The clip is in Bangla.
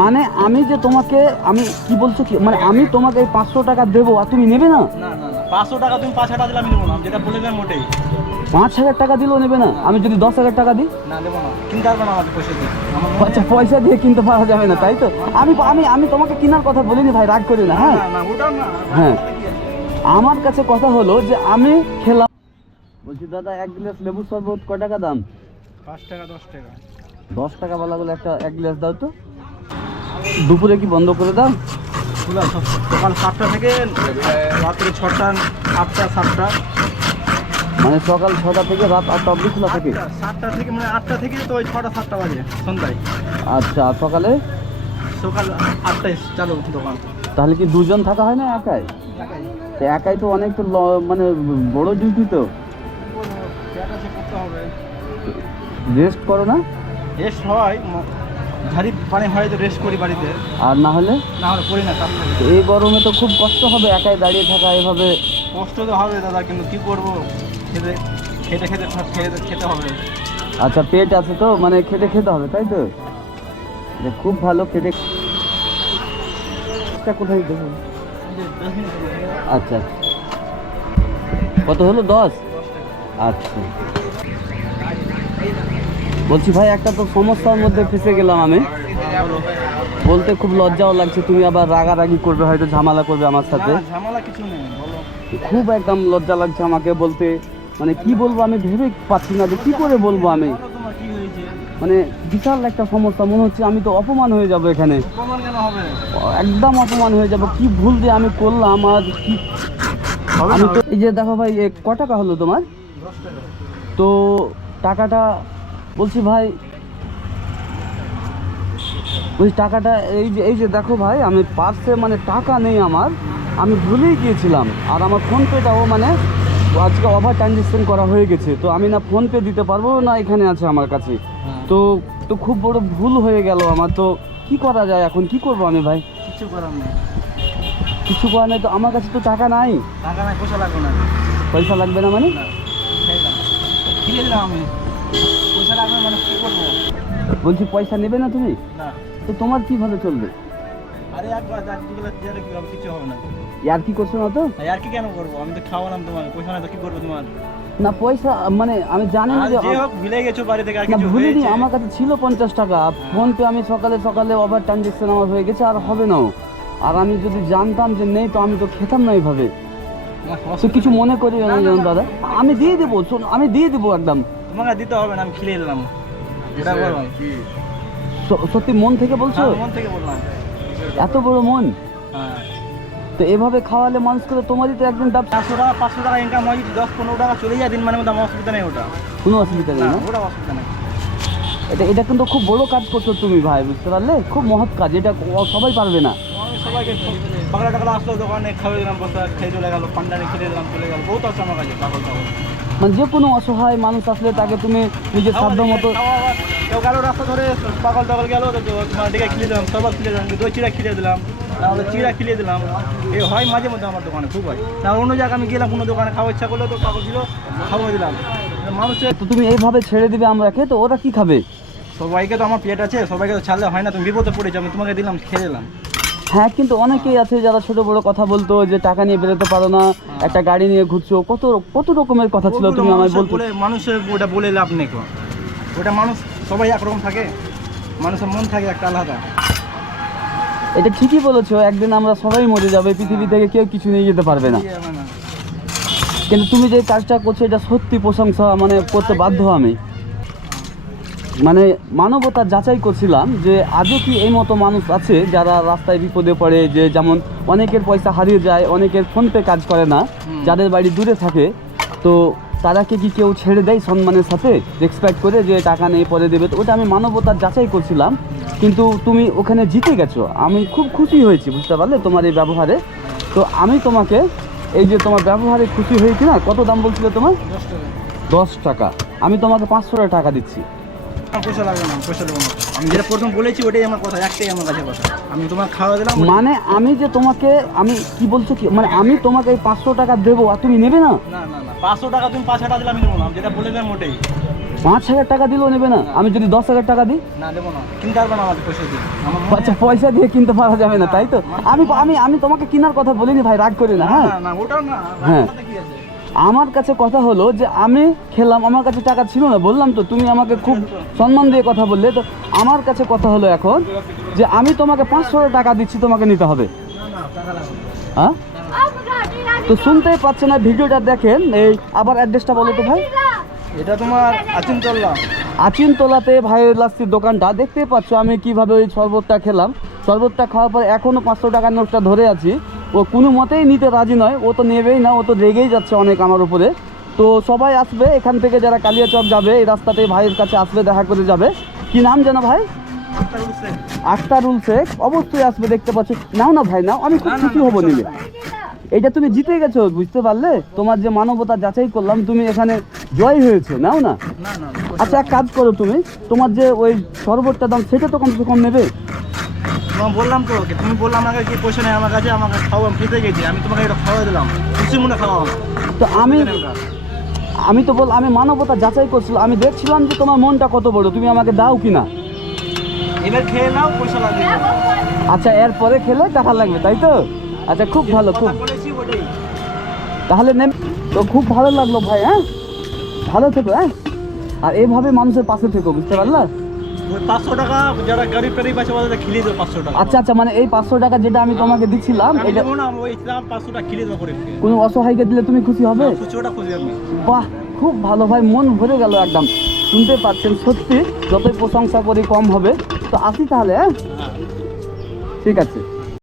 মানে আমি যে তোমাকে আমি কি বলছো কি? মানে আমি তোমাকে এই পাঁচশো টাকা দেবো আর তুমি নেবে না? না না না পাঁচশো টাকা তুমি পাঁচ হাজার দিলে আমি দেবো না যেটা বলে দিলাম মোটেই। পাঁচ হাজার টাকা দিলেও নেবে না? আমি যদি দশ হাজার টাকা দিই? না দেবো না কিনতে পারব না আমাকে পয়সা দিয়ে। আচ্ছা পয়সা দিয়ে কিনতে পারা যাবে না তাই তো? আমি আমি আমি তোমাকে কেনার কথা বলিনি ভাই রাগ করি না হ্যাঁ? না না ওটাও না হ্যাঁ। আমার কাছে কথা হলো যে আমি খেলাম বলছি দাদা এক গ্লাস লেবু শরবত কয় টাকা দাম? পাঁচ টাকা দশ টাকা। দশ টাকা বলে একটা এক গ্লাস দাও তো। দুপুরে কি বন্ধ করে দাও? খোলা সব সকাল সাতটা থেকে রাত্রে ছটা আটটা সাতটা। মানে সকাল ছটা থেকে রাত আটটা অবধি খোলা থাকে? সাতটা থেকে মানে আটটা থেকে তো ওই ছটা সাতটা বাজে সন্ধ্যায়। আচ্ছা আর সকালে? সকাল আটটায় চালু দোকান। তাহলে কি দুজন থাকা হয় না একাই? একাই। তো অনেক তো মানে বড় ডিউটি তো। রেস্ট করো না? রেস্ট হয় ঝাড়ি পানি হয় তো রেস্ট করি বাড়িতে। আর না হলে? না হলে করি না কাজ করি। এই গরমে তো খুব কষ্ট হবে একাই দাঁড়িয়ে থাকা এভাবে। কষ্ট তো হবে দাদা কিন্তু কি করব? খেতে খেতে খেতে খেতে খেতে হবে। আচ্ছা পেট আছে তো মানে খেতে খেতে হবে তাই তো? এটা খুব ভালো খেতে। এটা কোথায় দেবো এই যে দশ মিনিট হলো, ঠিক আচ্ছা আচ্ছা। কত হলো? দশ? আচ্ছা। বলছি ভাই একটা তো সমস্যার মধ্যে ফেসে গেলাম আমি। বলতে খুব লজ্জাও লাগছে তুমি আবার রাগারাগি করবে হয়তো ঝামেলা করবে আমার সাথে। ঝামেলা কিছু নেই খুব একদম লজ্জা লাগছে আমাকে বলতে। মানে কি বলব আমি ভেবে পাচ্ছি না যে কি করে বলব আমি। মানে বিশাল একটা সমস্যা মনে হচ্ছে আমি তো অপমান হয়ে যাব এখানে। একদম অপমান হয়ে যাব কি ভুল যে আমি করলাম আর কি। আমি তো এই যে দেখো ভাই এ ক টাকা হলো তোমার? তো টাকাটা বলছি ভাই ওই টাকাটা এই যে এই যে দেখো ভাই আমি পার্সে মানে টাকা নেই আমার আমি ভুলেই গিয়েছিলাম। আর আমার ফোনপেটাও মানে আজকে ওভার ট্রানজেকশন করা হয়ে গেছে। তো আমি না ফোনপে দিতে পারব না এখানে আছে আমার কাছে। তো তো খুব বড় ভুল হয়ে গেল আমার। তো কি করা যায় এখন? কি করব আমি ভাই? কিছু করার নেই। কিছু করার নেই তো আমার কাছে তো টাকা নাই। টাকা নাই পয়সা লাগবে না। পয়সা লাগবে না মানে? দিলাম আমি। পয়সা লাগবে মানে কি করব? বলছি পয়সা নেবে না তুমি? না। তো তোমার কীভাবে চলবে? আরে একবার দিলে কি হবে কিছু হবে না। আর কি করছ না তো? আর কি কেন করব? আমি তো খাওয়ালাম তোমাকে পয়সা নাই তো কি করব তোমার? না পয়সা মানে আমি জানি না যে হোক ভুলে গেছো বাড়ি থেকে আর না কিছু ভুলিনি আমার কাছে ছিল পঞ্চাশ টাকা। ফোন পে আমি সকালে সকালে ওভার ট্রানজেকশন আমার হয়ে গেছে আর হবে নাও আর আমি যদি জানতাম যে নেই তো আমি তো খেতাম না এইভাবে। না, কিছু মনে করি না। দাদা। আমি দিয়ে দেবো শোন আমি দিয়ে দেবো একদম। তোমাকে দিতে হবে না আমি খেলে দিলাম। এটা বললাম। সত্যি মন থেকে বলছো? হ্যাঁ, মন থেকে বললাম। এত বড় মন? হ্যাঁ। তো এভাবে খাওয়ালে মানুষ করে তোমারই তো একদিন ডাব চারশো টাকা পাঁচশো টাকা ইনকাম হয় যদি দশ পনেরো টাকা চলে যায় দিন মানে মধ্যে আমার অসুবিধা নেই ওটা। কোনো অসুবিধা নেই ওটা অসুবিধা নেই। এটা এটা কিন্তু খুব বড় কাজ করছ তুমি ভাই বুঝতে পারলে? খুব মহৎ কাজ এটা সবাই পারবে না। সবাইকে পাগলা টাকা আসলো দোকানে খাওয়াই দিলাম বসে খেয়ে চলে গেল পান্ডানে খেলে দিলাম চলে গেল। বহুত আছে আমার কাছে পাগল পাগল। মানে যে কোনো অসহায় মানুষ আসলে তাকে তুমি নিজের সাধ্য মতো খাওয়া কেউ গেল রাস্তা ধরে পাগল টাগল গেল দিকে খিলে দিলাম সবাই খিলে দিলাম দই চিড়া খিলে দিলাম তাহলে চিড়া খিলে দিলাম। এই হয় মাঝে মধ্যে আমার দোকানে খুব হয়। না অন্য জায়গায় আমি গেলাম কোনো দোকানে খাওয়া ইচ্ছা করল তো পাগল ছিল খাওয়া দিলাম। মানুষের তো তুমি এইভাবে ছেড়ে দিবে আমরা খেয়ে তো ওরা কি খাবে? সবাইকে তো আমার পেট আছে সবাইকে তো ছাড়লে হয় না তুমি বিপদে পড়েছো আমি তোমাকে দিলাম খেয়ে দিলাম। হ্যাঁ কিন্তু অনেকেই আছে যারা ছোট বড় কথা বলতো যে টাকা নিয়ে বেরোতে পারো না একটা গাড়ি নিয়ে ঘুরছো। কত কত রকমের কথা ছিল তুমি আমায় বলতে। মানুষের ওটা বলে লাভ নেই ওটা মানুষ সবাই একরকম থাকে। মানুষের মন থাকে একটা আলাদা। এটা ঠিকই বলেছ একদিন আমরা সবাই মরে যাবে পৃথিবী থেকে কেউ কিছু নিয়ে যেতে পারবে না। ইয়ে মানে, কিন্তু তুমি যে কাজটা করছ এটা সত্যি প্রশংসা মানে করতে বাধ্য আমি। মানে মানবতা যাচাই করছিলাম যে আজও কি এই মতো মানুষ আছে যারা রাস্তায় বিপদে পড়ে যে যেমন অনেকের পয়সা হারিয়ে যায় অনেকের ফোনপে কাজ করে না যাদের বাড়ি দূরে থাকে। তো তারাকে কি কেউ ছেড়ে দেয় সম্মানের সাথে? রেসপেক্ট করে যে টাকা নেই পরে দেবে। তো ওটা আমি মানবতার যাচাই করছিলাম। কিন্তু তুমি ওখানে জিতে গেছো। আমি খুব খুশি হয়েছি বুঝতে পারলে? তোমার এই ব্যবহারে। তো আমি তোমাকে এই যে তোমার ব্যবহারে খুশি হয়েছি না কত দাম বলছিলে তোমার? দশ টাকা। আমি তোমাকে পাঁচশো টাকা দিচ্ছি। পয়সা লাগবে না পয়সা দেবো না। আমি যেটা প্রথম বলেছি ওটাই আমার কথা একটাই আমার কাছে কথা। আমি তোমার খাওয়া দিলাম মানে আমি যে তোমাকে আমি কি বলছো কি? মানে আমি তোমাকে এই পাঁচশো টাকা দেবো আর তুমি নেবে না? না না না পাঁচশো টাকা তুমি পাঁচ হাজার দিলে আমি না। আমি যেটা বলে দিলাম ওটাই। পাঁচ হাজার টাকা দিলেও নেবে না? আমি যদি দশ হাজার টাকা দিই? না দেবো না। কিনতে পারবে না পয়সা দিয়ে। আচ্ছা পয়সা দিয়ে কিনতে পারা যাবে না তাই তো? আমি আমি আমি তোমাকে কেনার কথা বলিনি ভাই রাগ করি না হ্যাঁ? না, না ওটাও না হ্যাঁ। আমার কাছে কথা হলো যে আমি খেলাম আমার কাছে টাকা ছিল না বললাম তো তুমি আমাকে খুব সম্মান দিয়ে কথা বললে তো আমার কাছে কথা হলো এখন যে আমি তোমাকে পাঁচশো টাকা দিচ্ছি তোমাকে নিতে হবে। হ্যাঁ? তো শুনতেই পাচ্ছে না ভিডিওটা দেখেন এই আবার অ্যাড্রেসটা বলো তো ভাই। এটা তোমার আচিনতলা। আচিনতলাতে ভাইয়ের লাস্তির দোকানটা দেখতেই পাচ্ছ আমি কীভাবে ওই শরবতটা খেলাম। শরবতটা খাওয়ার পর এখনও পাঁচশো টাকার নোটটা ধরে আছি। ও কোনো মতেই নিতে রাজি নয়। ও তো নেবেই না ও তো রেগেই যাচ্ছে অনেক আমার উপরে। তো সবাই আসবে এখান থেকে যারা কালিয়াচক যাবে এই রাস্তাতেই ভাইয়ের কাছে আসবে দেখা করে যাবে। কি নাম যেন ভাই? আখতারুল শেখ। অবশ্যই আসবে দেখতে পাচ্ছ। নাও না ভাই নাও আমি খুব খুশি হব না, নিলে। এটা তুমি জিতে গেছো বুঝতে পারলে? তোমার যে মানবতা যাচাই করলাম তুমি এখানে জয় হয়েছে নাও না, আচ্ছা এক কাজ করো তুমি। তোমার যে ওই শরবতটা দাম সেটা তো কমসে কম নেবে? তোমার বললাম তো ওকে তুমি বললাম আমাকে কি পয়সা নেই আমার কাছে আমাকে খাওয়া আমি খেতে গেছি আমি তোমাকে এটা খাওয়া দিলাম। খুশি মনে খাওয়া তো আমি আমি তো বল আমি মানবতা যাচাই করছিলাম আমি দেখছিলাম যে তোমার মনটা কত বড় তুমি আমাকে দাও কি না এবার খেয়ে নাও পয়সা লাগবে। আচ্ছা এরপরে খেলে টাকা লাগবে তাই তো? আচ্ছা খুব ভালো খুব। তাহলে নেম তো খুব ভালো লাগল ভাই হ্যাঁ? ভালো থেকো হ্যাঁ? আর এভাবে মানুষের পাশে থেকো বুঝতে পারলা? ওই পাঁচশো টাকা যারা গরিব গরিব আছে ওদের খিলিয়ে দেবো পাঁচশো টাকা। আচ্ছা আচ্ছা মানে এই পাঁচশো টাকা যেটা আমি তোমাকে দিচ্ছিলাম এটা না ওই দাম পাঁচশো টাকা খিলিয়ে দেবো গরিবকে কোনো অসহায়কে দিলে তুমি খুশি হবে? খুশি খুশি আমি। বাহ খুব ভালো ভাই মন ভরে গেল একদম। শুনতে পাচ্ছেন সত্যি যতই প্রশংসা করি কম হবে। তো আসি তাহলে হ্যাঁ। ঠিক আছে।